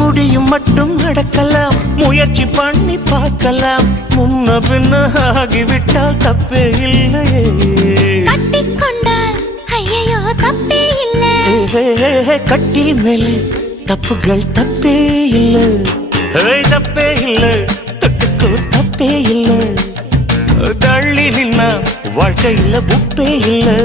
முடியும் மட்டும் நடக்கலாம், முயற்சி பண்ணி பார்க்கலாம், முன்ன பின்ன ஆகிவிட்டால் தப்பே இல்லையே. கட்டிக்கொண்டால் ஐயோ தப்பே இல்லை, கட்டில் மேலே தப்புகள் தப்பே இல்லை, தப்பே இல்லை, தொட்டுக்கோ தப்பே இல்லை, தள்ளி நின்னா வாழ்க்கையில் உப்பே இல்லை.